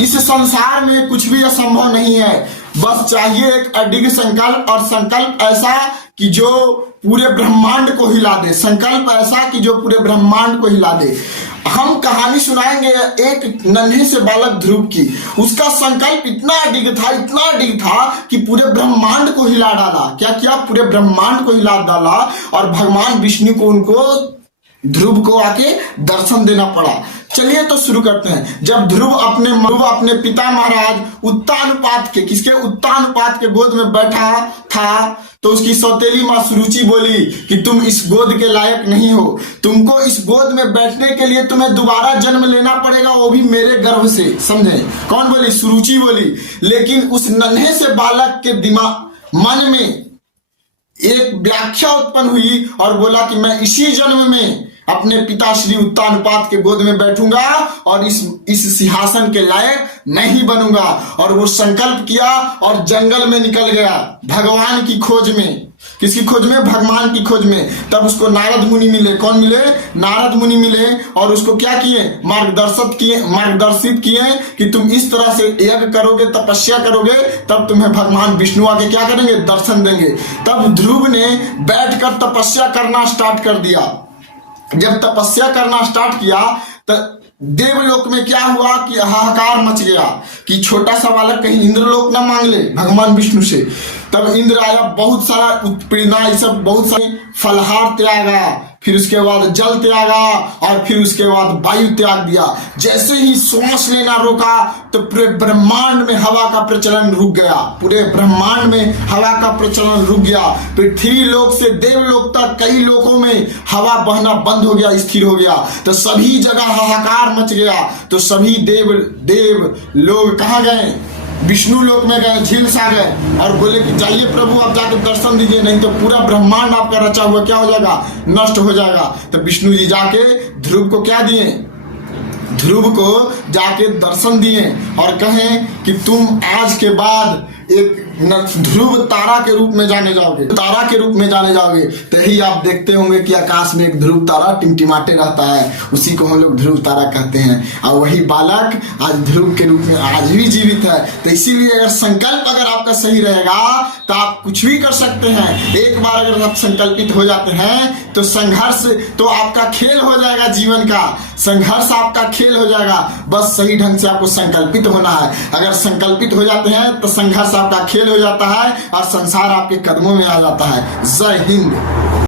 इस संसार में कुछ भी असंभव नहीं है, बस चाहिए एक अडिग संकल्प, और संकल्प ऐसा कि जो पूरे ब्रह्मांड को हिला दे, संकल्प ऐसा कि जो पूरे ब्रह्मांड को हिला दे। हम कहानी सुनाएंगे एक नन्हे से बालक ध्रुव की। उसका संकल्प इतना अडिग था कि पूरे ब्रह्मांड को हिला डाला। क्या किया? पूरे ब्रह्मांड को हिला डाला, और भगवान विष्णु को उनको ध्रुव को आके दर्शन देना पड़ा। चलिए तो शुरू करते हैं। जब ध्रुव अपने पिता महाराज उत्तानुपात के, किसके? उत्तानुपात के गोद में बैठा था, तो उसकी सौतेली माँ सुरुचि बोली कि तुम इस गोद के लायक नहीं हो, तुमको इस गोद में बैठने के लिए तुम्हें दोबारा जन्म लेना पड़ेगा, वो भी मेरे गर्भ से। समझे? कौन बोली? सुरुचि बोली। लेकिन उस नन्हे से बालक के मन में एक व्याख्या उत्पन्न हुई और बोला कि मैं इसी जन्म में अपने पिता श्री उत्तानुपात के गोद में बैठूंगा और इस सिंहासन के लायक मैं ही बनूंगा। और वो संकल्प किया और जंगल में निकल गया भगवान की खोज में। किसकी खोज में? भगवान की खोज में। तब उसको नारद मुनि मिले। कौन मिले? नारद मुनि मिले, और उसको क्या किए? मार्गदर्शित किए कि तुम इस तरह से यज्ञ करोगे, तपस्या करोगे, तब तुम्हें भगवान विष्णु आके क्या करेंगे? दर्शन देंगे। तब ध्रुव ने बैठकर तपस्या करना स्टार्ट कर दिया। जब तपस्या करना स्टार्ट किया तो देवलोक में क्या हुआ कि हाहाकार मच गया कि छोटा सा बालक कहीं इंद्रलोक ना मांग ले भगवान विष्णु से। तब इंद्र आया, बहुत सारा उत्पीड़ना, ये सब बहुत सारे फलहार त्यागा, फिर उसके बाद जल त्यागा, और फिर उसके बाद वायु त्याग दिया। जैसे ही श्वास लेना रोका तो पूरे ब्रह्मांड में हवा का प्रचलन रुक गया। पूरे ब्रह्मांड में हवा का प्रचलन रुक गया। पृथ्वी लोक से देवलोक तक कई लोकों में हवा बहना बंद हो गया, स्थिर हो गया। तो सभी जगह हाहाकार मच गया। तो सभी देव लोग कहाँ गए? विष्णु लोक में गए, झिलसा गए और बोले कि जाइए प्रभु आप जाकर दर्शन दीजिए, नहीं तो पूरा ब्रह्मांड आपका रचा हुआ क्या हो जाएगा? नष्ट हो जाएगा। तो विष्णु जी जाके ध्रुव को क्या दिए? ध्रुव को जाके दर्शन दिए और कहें कि तुम आज के बाद एक ध्रुव तारा के रूप में जाने जाओगे, तारा के रूप में जाने जाओगे। तो यही आप देखते होंगे कि आकाश में एक ध्रुव तारा टिमटिमाते रहता है, उसी को हम लोग ध्रुव तारा कहते हैं। और वही बालक आज ध्रुव के रूप में आज भी जीवित है। तो इसीलिए अगर संकल्प अगर आपका सही रहेगा तो आप कुछ भी कर सकते हैं। एक बार अगर आप संकल्पित हो जाते हैं तो संघर्ष तो आपका खेल हो जाएगा, जीवन का संघर्ष आपका खेल हो जाएगा। बस सही ढंग से आपको संकल्पित होना है। अगर संकल्पित हो जाते हैं तो संघर्ष आपका खेल हो जाता है और संसार आपके कदमों में आ जाता है। जय हिंद।